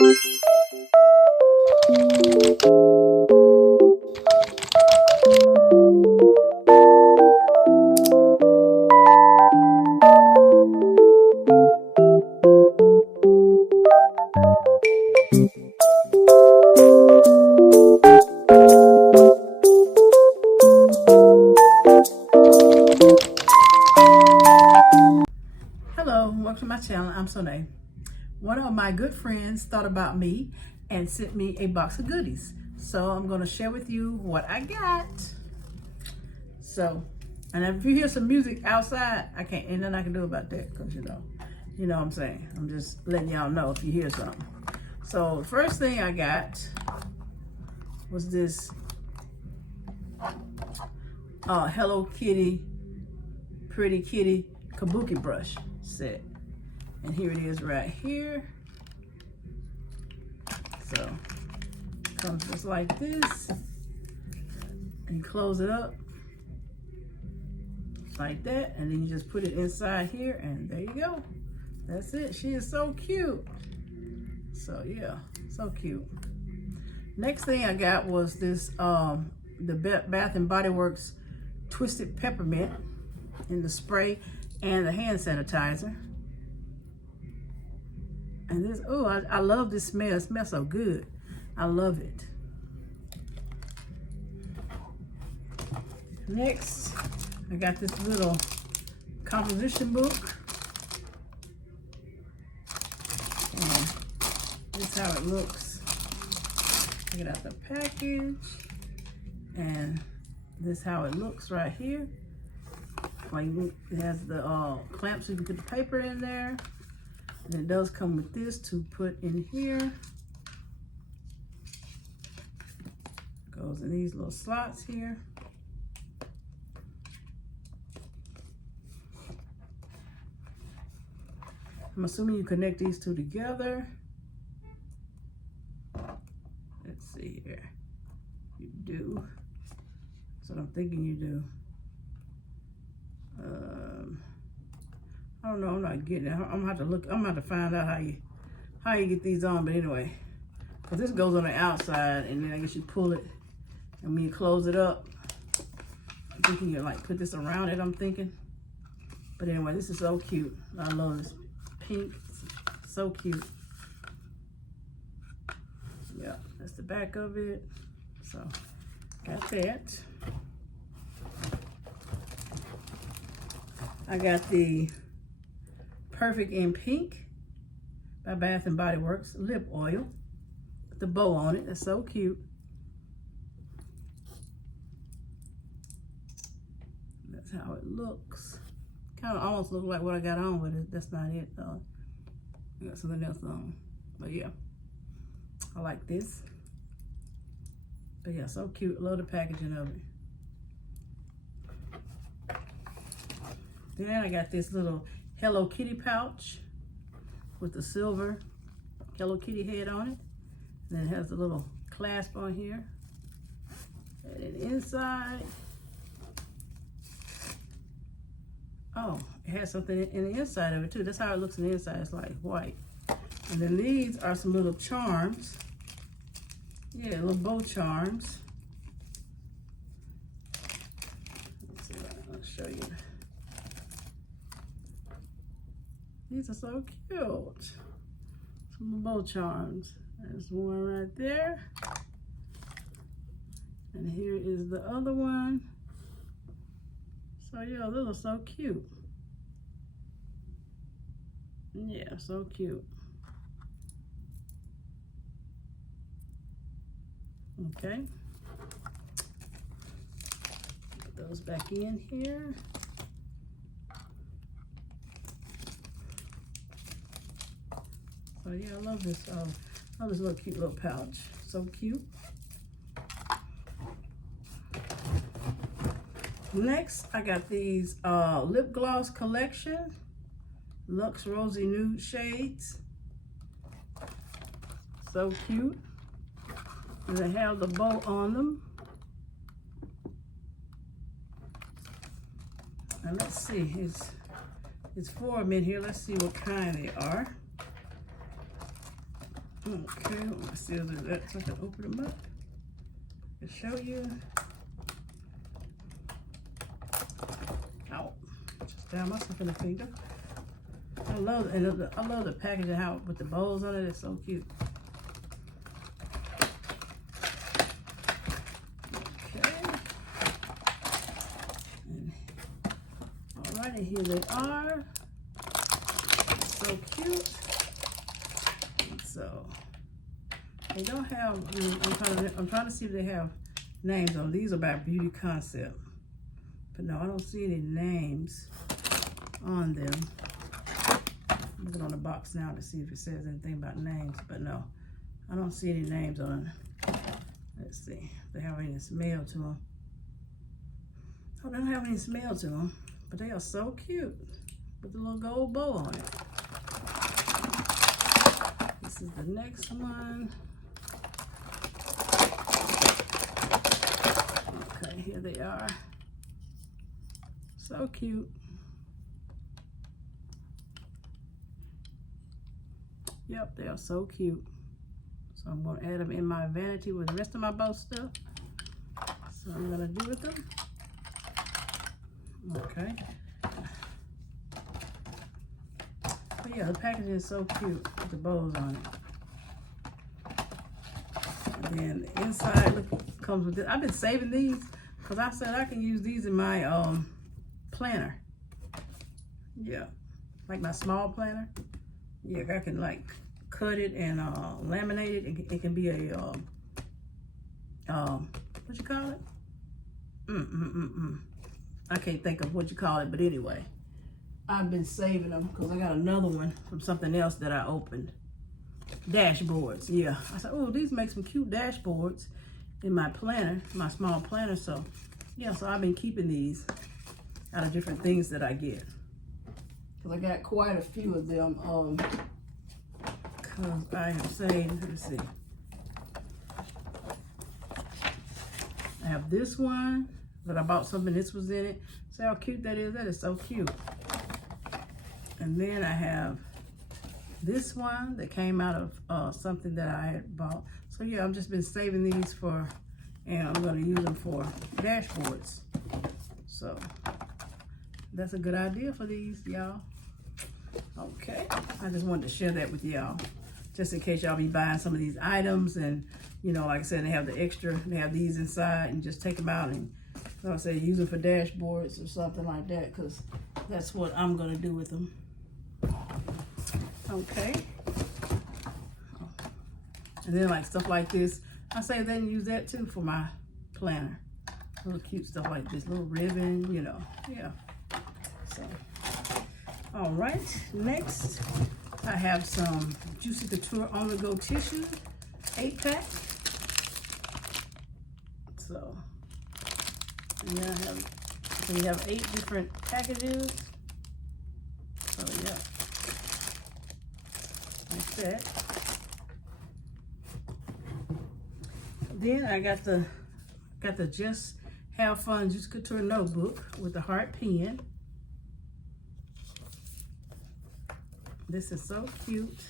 Hello, welcome to my channel. I'm Sonae. One of my good friends thought about me and sent me a box of goodies. So I'm going to share with you what I got. So, and if you hear some music outside, ain't nothing I can do about that, because you know what I'm saying. I'm just letting y'all know if you hear something. So the first thing I got was this Hello Kitty, Pretty Kitty kabuki brush set. And here it is right here. So it comes just like this. And you close it up like that, and then you just put it inside here, and there you go. That's it. She is so cute. So yeah, so cute. Next thing I got was this the Bath and Body Works Twisted Peppermint in the spray and the hand sanitizer. And this, oh, I love this smell. It smells so good. I love it. Next, I got this little composition book. And this is how it looks. Take it out the package. And this is how it looks right here. Like, it has the clamps so you can put the paper in there. And it does come with this to put in here. Goes in these little slots here. I'm assuming you connect these two together. Let's see here. You do. That's what I'm thinking you do. I don't know, I'm not getting it. I'm gonna have to look, I'm gonna have to find out how you get these on, but anyway. Because this goes on the outside, and then I guess you pull it, and when you close it up, I'm thinking you like put this around it, I'm thinking. But anyway, this is so cute. I love this pink, so cute. Yeah, that's the back of it. So, got that. I got the Perfect in Pink by Bath and Body Works lip oil with the bow on it. That's so cute. That's how it looks. Kind of almost looks like what I got on, but that's not it though. I got something else on. But yeah, I like this. But yeah, so cute. Love the packaging of it. Then I got this little Hello Kitty pouch with the silver Hello Kitty head on it. And then it has a little clasp on here. And then inside, oh, it has something in the inside of it too. That's how it looks on the inside. It's like white. And then these are some little charms. Yeah, little bow charms. Let's see, I'll show you. These are so cute. Some bow charms. There's one right there. And here is the other one. So yeah, those are so cute. Yeah, so cute. Okay. Put those back in here. So yeah, I love this. I love this little cute little pouch. So cute. Next, I got these lip gloss collection, Luxe Rosy Nude shades. So cute. And they have the bow on them. And let's see, it's 4 of them in here. Let's see what kind they are. Okay, let's see that so I can open them up and show you. Ow, just down myself in the finger. I love the packaging, how with the bows on it. It's so cute. Okay. Alrighty, here they are. So cute. So they don't have. I'm trying to see if they have names on these. Are by Beauty Concept, but no, I don't see any names on them. I'm looking on the box now to see if it says anything about names, but no, I don't see any names on it. Let's see if they have any smell to them. Oh, they don't have any smell to them, but they are so cute with the little gold bow on it. This is the next one. Okay, here they are. So cute. Yep, they are so cute. So I'm going to add them in my vanity with the rest of my bow stuff. So I'm going to do with them. Okay. But yeah, the packaging is so cute with the bows on it. And then the inside look, comes with this. I've been saving these because I said I can use these in my planner. Yeah, like my small planner. Yeah, I can like cut it and laminate it. It can be a what you call it? I can't think of what you call it, but anyway, I've been saving them because I got another one from something else that I opened. Dashboards, yeah. I said, oh, these make some cute dashboards in my planner, my small planner. So yeah, so I've been keeping these out of different things that I get. Cause I got quite a few of them. Cause I have saved. Let me see. I have this one that I bought something. This was in it. See how cute that is. That is so cute. And then I have this one that came out of something that I had bought. So yeah, I've just been saving these for, and I'm going to use them for dashboards. So that's a good idea for these, y'all. Okay, I just wanted to share that with y'all, just in case y'all be buying some of these items, and you know, like I said, they have the extra, they have these inside, and just take them out and, like I said, use them for dashboards or something like that, because that's what I'm gonna do with them. Okay, and then like stuff like this, I say then use that too for my planner. Little cute stuff like this, little ribbon, you know, yeah. So, all right, next I have some Juicy Couture On The Go tissue, 8-pack. So, yeah, we have 8 different packages. So yeah, like that. Then I got the Just Have Fun Juicy Couture notebook with the heart pen. This is so cute.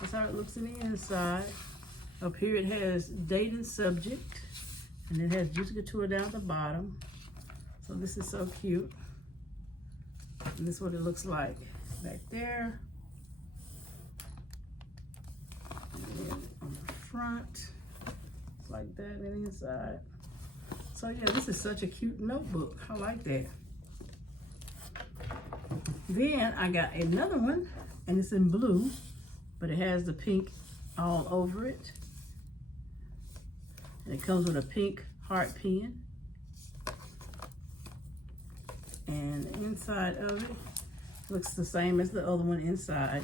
That's how it looks in the inside. Up here it has date and subject, and it has Juicy Couture down at the bottom. So this is so cute. And this is what it looks like back there. And then on the front, it's like that, and then inside. So yeah, this is such a cute notebook. I like that. Then I got another one, and it's in blue, but it has the pink all over it. And it comes with a pink heart pen. And the inside of it looks the same as the other one inside,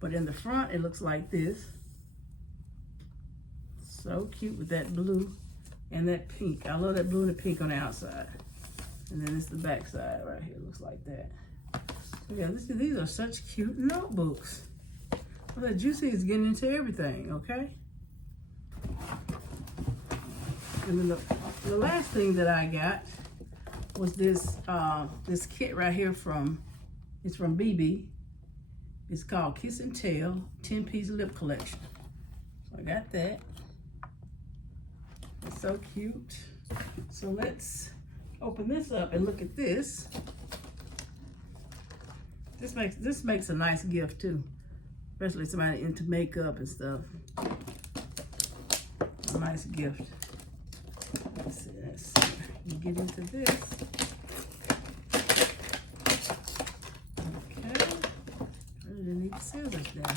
but in the front it looks like this. So cute with that blue and that pink. I love that blue and the pink on the outside. And then it's the back side right here. It looks like that. So yeah, these are such cute notebooks. Well, that Juicy is getting into everything, okay? And then the last thing that I got was this this kit right here it's from BB. It's called Kiss and Tell 10-piece lip collection. I got that. It's so cute. So let's open this up and look at this. This makes a nice gift too, especially somebody into makeup and stuff. A nice gift. Let's see. You get into this. Okay. I really need scissors there.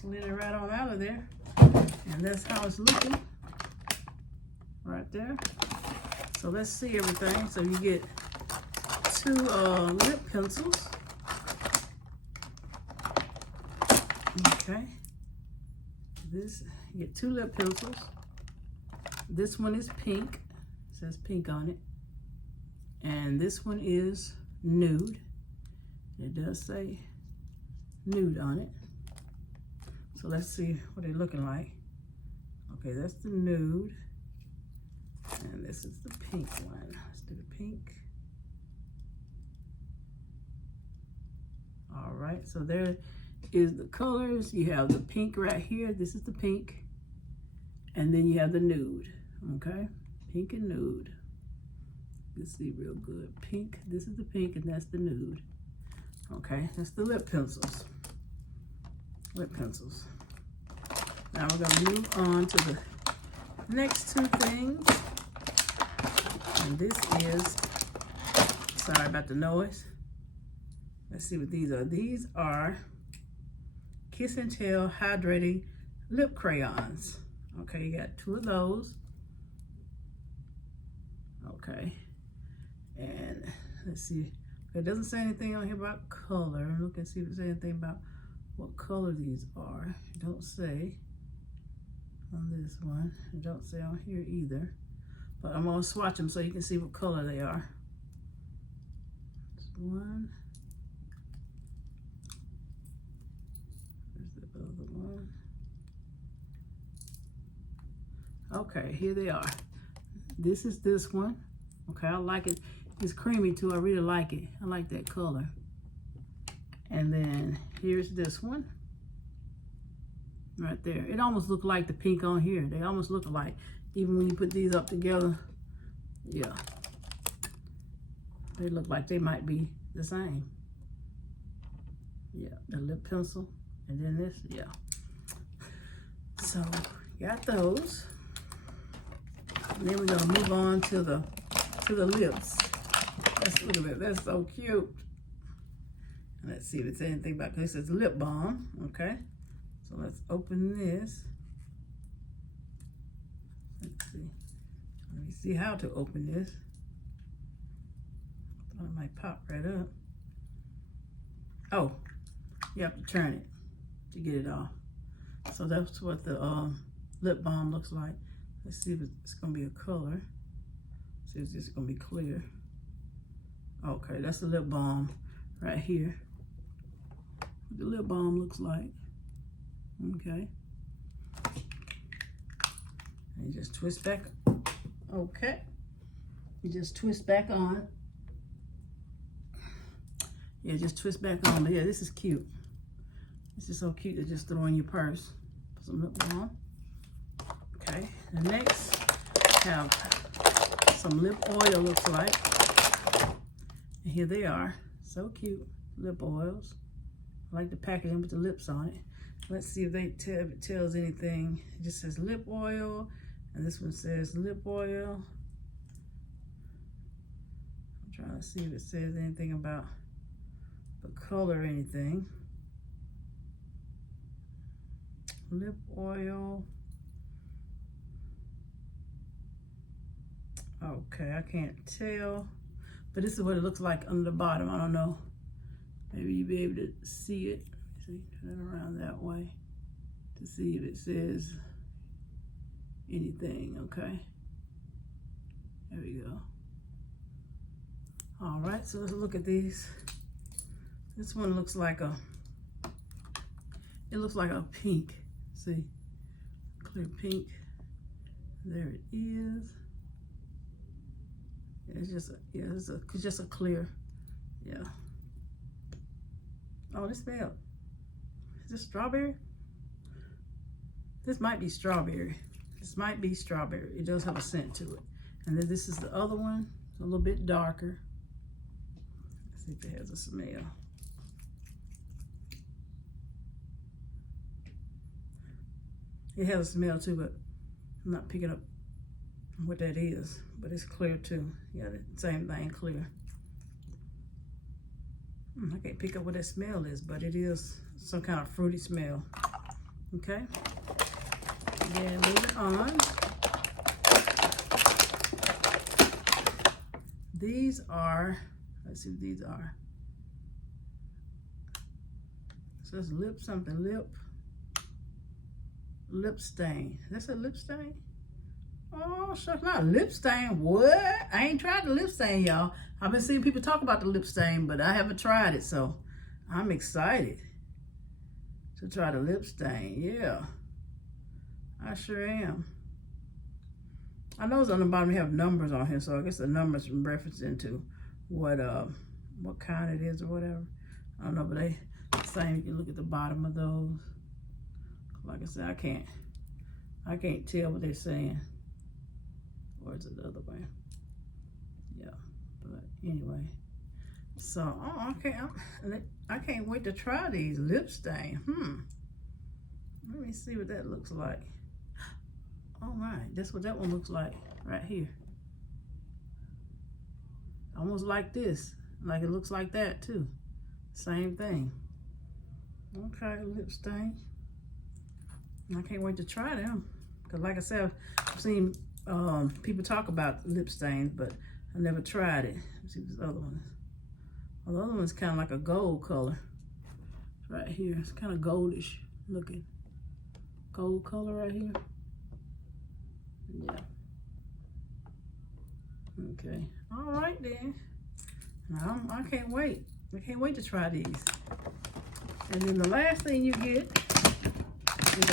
Slid it right on out of there, and that's how it's looking right there. So let's see everything. So you get two lip pencils. Okay, this, you get two lip pencils. This one is pink, it says pink on it, and this one is nude. It does say nude on it. So let's see what they're looking like. Okay, that's the nude. And this is the pink one. Let's do the pink. All right, so there is the colors. You have the pink right here. This is the pink. And then you have the nude, okay? Pink and nude. You can see real good. Pink, this is the pink and that's the nude. Okay, that's the lip pencils. Lip pencils. Now we're gonna move on to the next two things. And this is, sorry about the noise. Let's see what these are. These are Kiss and Tell Hydrating Lip Crayons. Okay, you got two of those. Okay, and let's see. It doesn't say anything on here about color. I'm looking to see if it says anything about what color these are. It don't say on this one. It don't say on here either. But I'm gonna swatch them so you can see what color they are. This one. There's the other one. Okay, here they are. This is this one. Okay, I like it. It's creamy too. I really like it. I like that color. And then here's this one. Right there. It almost looked like the pink on here. They almost look alike. Even when you put these up together, yeah. They look like they might be the same. Yeah, the lip pencil. And then this, yeah. So, got those. And then we're gonna move on to the lips. Let's look at that. That's so cute. Let's see if it's anything about this. It's lip balm. Okay. So let's open this. Let's see. Let me see how to open this. I thought it might pop right up. Oh, you have to turn it to get it off. So that's what the lip balm looks like. Let's see if it's gonna be a color. See if it's gonna be clear. Okay, that's the lip balm right here. What the lip balm looks like. Okay. And you just twist back. Okay. You just twist back on. Yeah, just twist back on. But yeah, this is cute. This is so cute to just throw in your purse. Put some lip balm. Okay. The next, have some lip oil, looks like. And here they are. So cute. Lip oils. I like the packaging with the lips on it. Let's see if if it tells anything. It just says lip oil, and this one says lip oil. I'm trying to see if it says anything about the color or anything. Lip oil. Okay, I can't tell, but this is what it looks like on the bottom. I don't know. Maybe you'll be able to see it. See, turn it around that way to see if it says anything. Okay, there we go. All right, so let's look at these. This one looks like a It looks like a pink. See, clear pink. There it is. It's just it's just a clear. Yeah. Oh, this smell. Is this strawberry? This might be strawberry. This might be strawberry. It does have a scent to it. And then this is the other one, a little bit darker. Let's see if it has a smell. It has a smell too, but I'm not picking up what that is. But it's clear too. Yeah, the same thing, clear. I can't pick up what that smell is, but it is some kind of fruity smell. Okay. Then moving on. These are, let's see what these are. It says lip something, lip stain. That's a lip stain? Oh, shucks, not a lip stain. What? I ain't tried the lip stain, y'all. I've been seeing people talk about the lip stain, but I haven't tried it, so I'm excited to try the lip stain. Yeah, I sure am. I know it's on the bottom, we have numbers on here, so I guess the numbers reference into what kind it is or whatever. I don't know, but they same. You can look at the bottom of those. Like I said, I can't tell what they're saying. Or is it the other way? Yeah, but anyway. So, oh, okay, I can't wait to try these lip stain. Let me see what that looks like. All right, that's what that one looks like right here. Almost like this, like it looks like that too. Same thing. Okay, lip stain. I can't wait to try them. Because like I said, I've seen people talk about lip stains, but I never tried it. Let's see this other one. Well, the other one's kind of like a gold color. Right here, it's kind of goldish looking. Gold color right here. Yeah. Okay. All right then. I can't wait. I can't wait to try these. And then the last thing you get is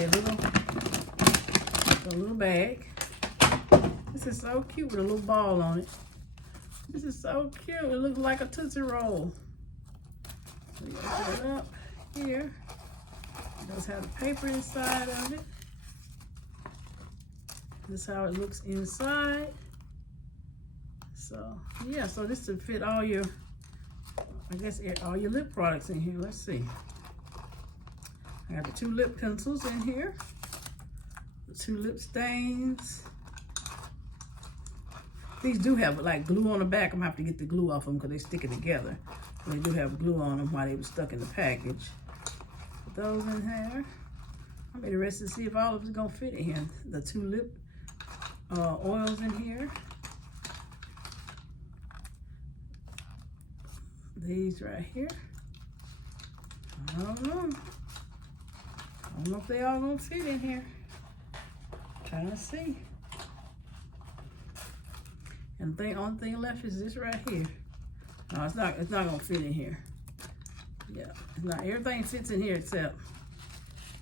a little bag. This is so cute with a little ball on it. This is so cute. It looks like a Tootsie Roll. So you put it up here. It does have the paper inside of it. This is how it looks inside. So yeah, so this to fit all your, I guess all your lip products in here. Let's see. I got the 2 lip pencils in here. The 2 lip stains. These do have like glue on the back. I'm gonna have to get the glue off them because they stick it together. They do have glue on them while they were stuck in the package. Put those in here. I'm interested to see if all of it's gonna fit in here. The 2 lip oils in here. These right here. I don't know. I don't know if they all gonna fit in here. Trying to see. And the only thing left is this right here. No, it's not gonna fit in here. Yeah, it's not. Everything fits in here except,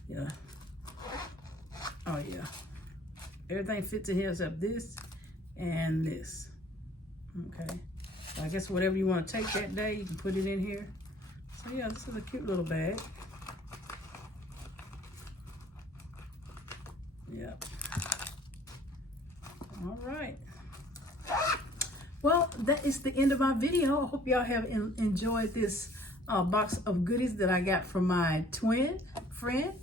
yeah. Oh yeah. Everything fits in here except this and this. Okay. So I guess whatever you want to take that day, you can put it in here. So yeah, this is a cute little bag. Yep. All right. Well, that is the end of my video. I hope y'all have enjoyed this box of goodies that I got from my twin friend.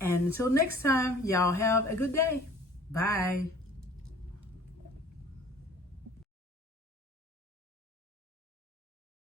And until next time, y'all have a good day. Bye.